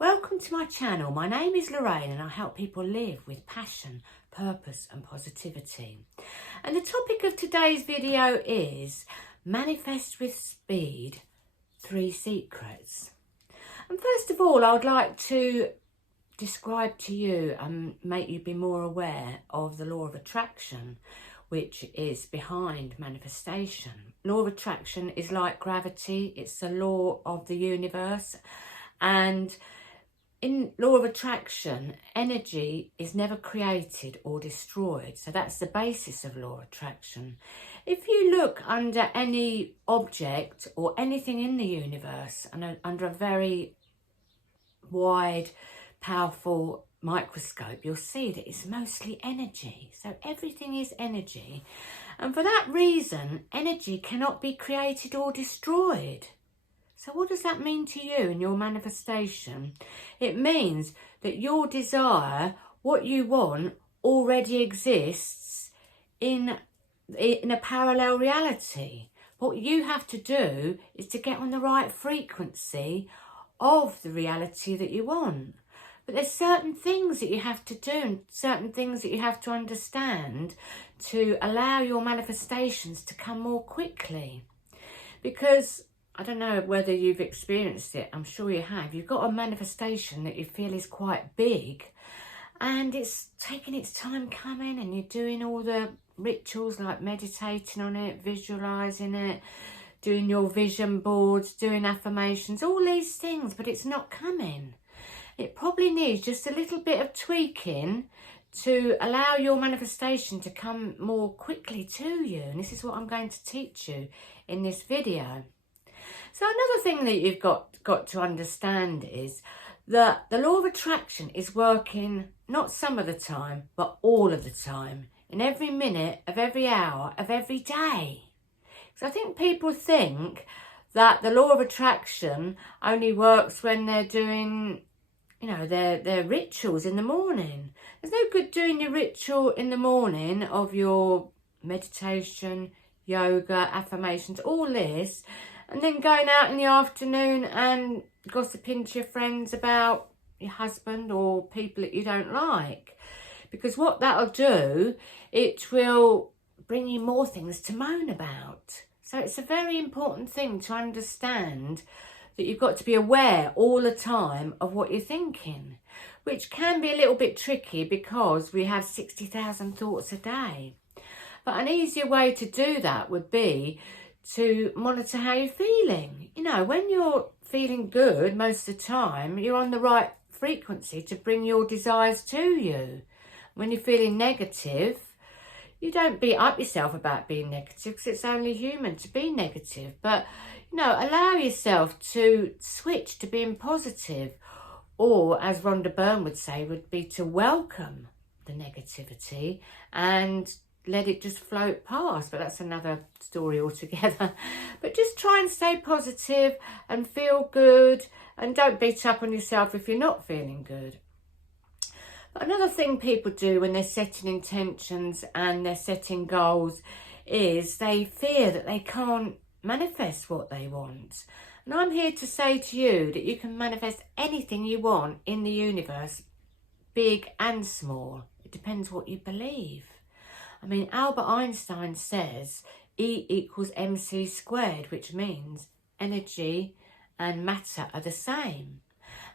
Welcome to my channel. My name is Lorraine and I help people live with passion, purpose and positivity. And the topic of today's video is Manifest with Speed, 3 Secrets. And first of all, I would like to describe to you and make you be more aware of the law of attraction, which is behind manifestation. Law of attraction is like gravity. It's the law of the universe. And in law of attraction, energy is never created or destroyed. So that's the basis of law of attraction. If you look under any object or anything in the universe and under a very wide, powerful microscope, you'll see that it's mostly energy. So everything is energy. And for that reason, energy cannot be created or destroyed. So what does that mean to you in your manifestation? It means that your desire, what you want, already exists in a parallel reality. What you have to do is to get on the right frequency of the reality that you want. But there's certain things that you have to do and certain things that you have to understand to allow your manifestations to come more quickly. Because I don't know whether you've experienced it, I'm sure you have. You've got a manifestation that you feel is quite big and it's taking its time coming, and you're doing all the rituals like meditating on it, visualising it, doing your vision boards, doing affirmations, all these things, but it's not coming. It probably needs just a little bit of tweaking to allow your manifestation to come more quickly to you. And this is what I'm going to teach you in this video. So another thing that you've got to understand is that the law of attraction is working not some of the time, but all of the time, in every minute of every hour of every day. So I think people think that the law of attraction only works when they're doing, their rituals in the morning. There's no good doing your ritual in the morning of your meditation, yoga, affirmations, all this, and then going out in the afternoon and gossiping to your friends about your husband or people that you don't like. Because what that'll do, it will bring you more things to moan about. So it's a very important thing to understand that you've got to be aware all the time of what you're thinking, which can be a little bit tricky because we have 60,000 thoughts a day. But an easier way to do that would be to monitor how you're feeling. When you're feeling good most of the time, you're on the right frequency to bring your desires to you. When you're feeling negative, you don't beat up yourself about being negative, because it's only human to be negative. But, allow yourself to switch to being positive. Or, as Rhonda Byrne would say, would be to welcome the negativity and let it just float past. But that's another story altogether. But just try and stay positive and feel good, and don't beat up on yourself if you're not feeling good. But another thing people do when they're setting intentions and they're setting goals is they fear that they can't manifest what they want. And I'm here to say to you that you can manifest anything you want in the universe, big and small. It depends what you believe. Albert Einstein says E equals mc squared, which means energy and matter are the same.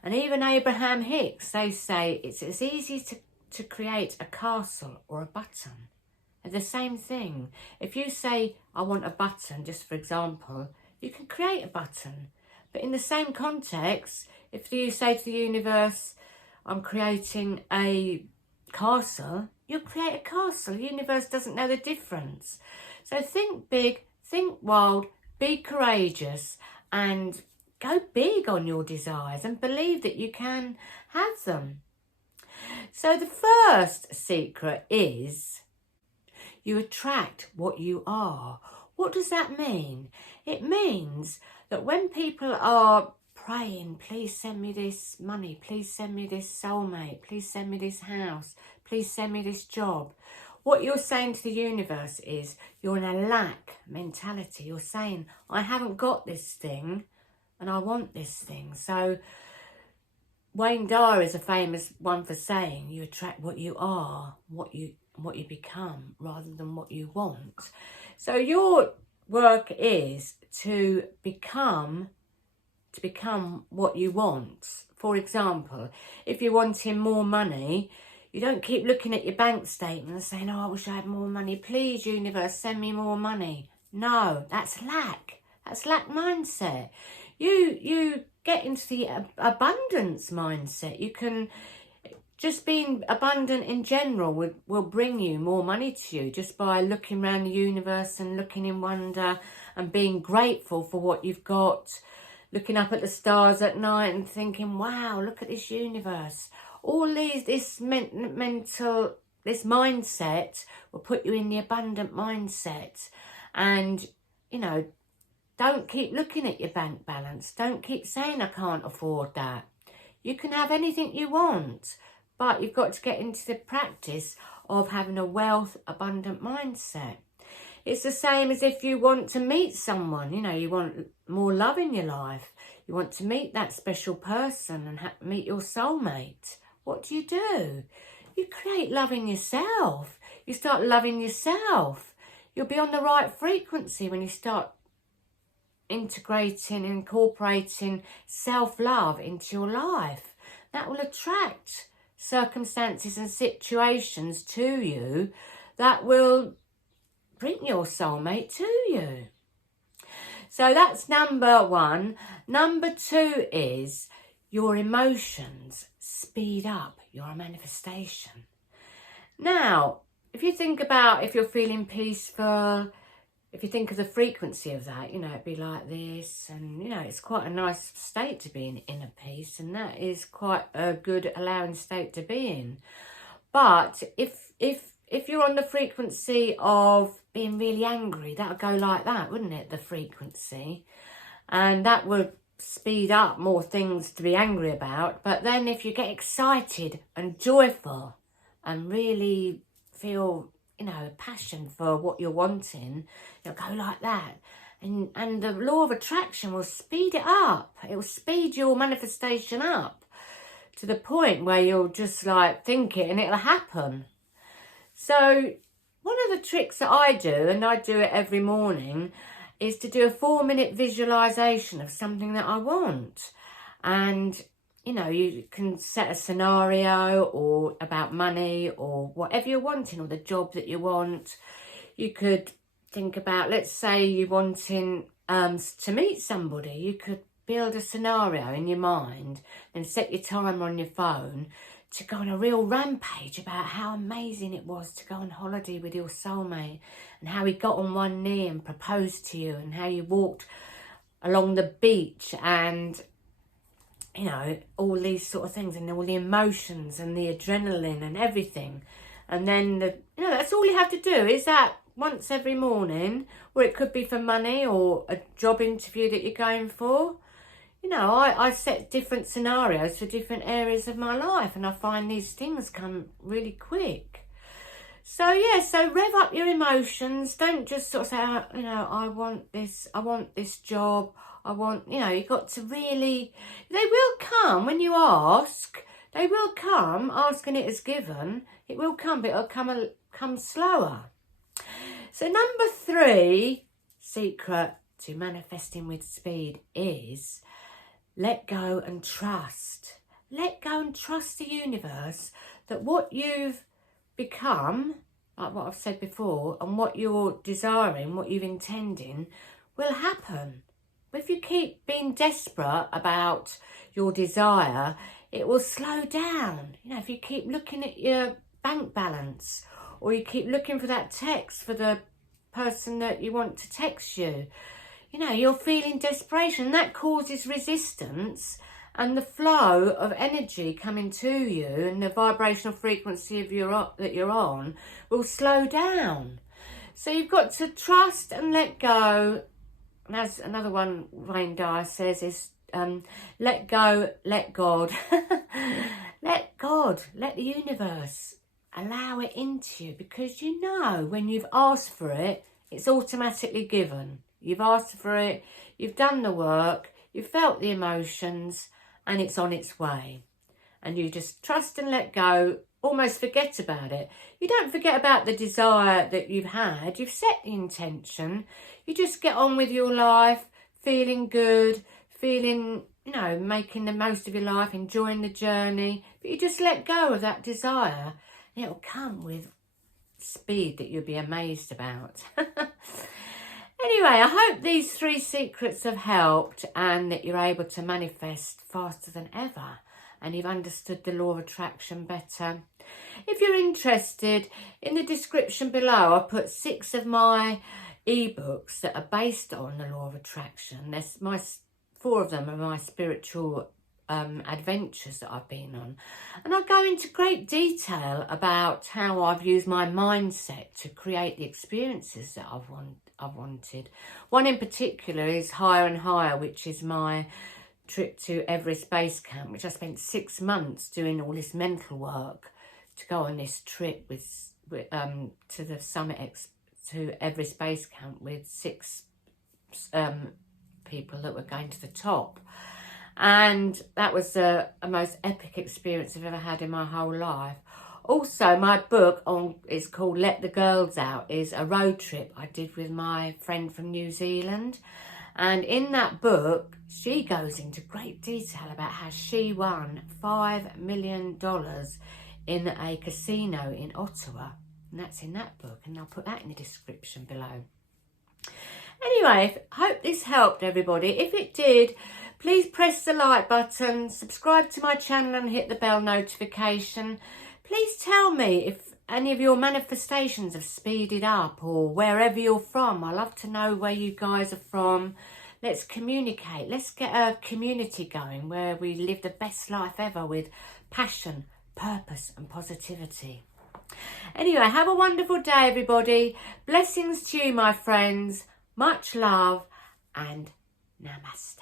And even Abraham Hicks, they say it's as easy to create a castle or a button. They're the same thing. If you say, I want a button, just for example, you can create a button. But in the same context, if you say to the universe, I'm creating a castle, you'll create a castle. The universe doesn't know the difference. So think big, think wild, be courageous, and go big on your desires and believe that you can have them. So the first secret is you attract what you are. What does that mean? It means that when people are praying, please send me this money, please send me this soulmate, please send me this house, please send me this job, what you're saying to the universe is you're in a lack mentality. You're saying, I haven't got this thing and I want this thing. So Wayne Dyer is a famous one for saying you attract what you are, what you become, rather than what you want. So your work is to become what you want. For example, if you're wanting more money, you don't keep looking at your bank statement and saying, oh, I wish I had more money. Please, universe, send me more money. No, that's lack. That's lack mindset. You get into the abundance mindset. You can, just being abundant in general will bring you more money to you, just by looking around the universe and looking in wonder and being grateful for what you've got, looking up at the stars at night and thinking, wow, look at this universe. All this mindset will put you in the abundant mindset. And, you know, don't keep looking at your bank balance. Don't keep saying, I can't afford that. You can have anything you want, but you've got to get into the practice of having a wealth, abundant mindset. It's the same as if you want to meet someone, you know, you want more love in your life. You want to meet that special person and meet your soulmate. What do? You create love in yourself. You start loving yourself. You'll be on the right frequency when you start incorporating self-love into your life. That will attract circumstances and situations to you that will bring your soulmate to you. So that's number one. Number two is your emotions speed up your manifestation. Now, if you think about if you're feeling peaceful, if you think of the frequency of that, you know, it'd be like this, and, you know, it's quite a nice state to be in inner peace, and that is quite a good allowing state to be in. But if you're on the frequency of being really angry, that would go like that, wouldn't it, the frequency? And that would speed up more things to be angry about. But then if you get excited and joyful and really feel, you know, passion for what you're wanting, it'll go like that. And the law of attraction will speed it up. It will speed your manifestation up to the point where you'll just like think it and it'll happen. So one of the tricks that I do, and I do it every morning, is to do a 4-minute visualization of something that I want. And, you know, you can set a scenario or about money or whatever you're wanting, or the job that you want. You could think about, let's say you're wanting to meet somebody. You could build a scenario in your mind and set your timer on your phone to go on a real rampage about how amazing it was to go on holiday with your soulmate, and how he got on one knee and proposed to you, and how you walked along the beach, and, you know, all these sort of things, and all the emotions and the adrenaline and everything. And then, you know, that's all you have to do is that once every morning, or it could be for money or a job interview that you're going for. You know, I set different scenarios for different areas of my life, and I find these things come really quick. So, yeah, so rev up your emotions. Don't just sort of say, oh, you know, I want this job, you know, you've got to really, they will come when you ask. They will come. Asking it is given. It will come, but it'll come slower. So number 3 secret to manifesting with speed is let go and trust. Let go and trust the universe that what you've become, like what I've said before, and what you're desiring, what you're intending, will happen. But if you keep being desperate about your desire, it will slow down. You know, if you keep looking at your bank balance, or you keep looking for that text for the person that you want to text you, you know, you're feeling desperation. That causes resistance, and the flow of energy coming to you and the vibrational frequency of that you're on will slow down. So you've got to trust and let go. And as another one Wayne Dyer says is, let go, let God. Let God, let the universe, allow it into you, because you know when you've asked for it, it's automatically given. You've asked for it, you've done the work, you've felt the emotions, and it's on its way. and you just trust and let go, almost forget about it. You don't forget about the desire that you've had. You've set the intention. You just get on with your life, feeling good, feeling, you know, making the most of your life, enjoying the journey. But you just let go of that desire, and it'll come with speed that you'll be amazed about. Anyway, I hope these 3 secrets have helped and that you're able to manifest faster than ever and you've understood the law of attraction better. If you're interested, in the description below I put 6 of my ebooks that are based on the law of attraction. There's 4 of them are my spiritual adventures that I've been on, and I go into great detail about how I've used my mindset to create the experiences that I've wanted. One in particular is Higher and Higher, which is my trip to Everest Base Camp, which I spent 6 months doing all this mental work to go on this trip to the summit to Everest Base Camp with 6 people that were going to the top. And that was a most epic experience I've ever had in my whole life. Also, my book is called Let the Girls Out, is a road trip I did with my friend from New Zealand. And in that book, she goes into great detail about how she won $5 million in a casino in Ottawa. And that's in that book, and I'll put that in the description below. Anyway, I hope this helped everybody. If it did, please press the like button, subscribe to my channel and hit the bell notification. Please tell me if any of your manifestations have speeded up or wherever you're from. I love to know where you guys are from. Let's communicate. Let's get a community going where we live the best life ever with passion, purpose and positivity. Anyway, have a wonderful day, everybody. Blessings to you, my friends. Much love and namaste.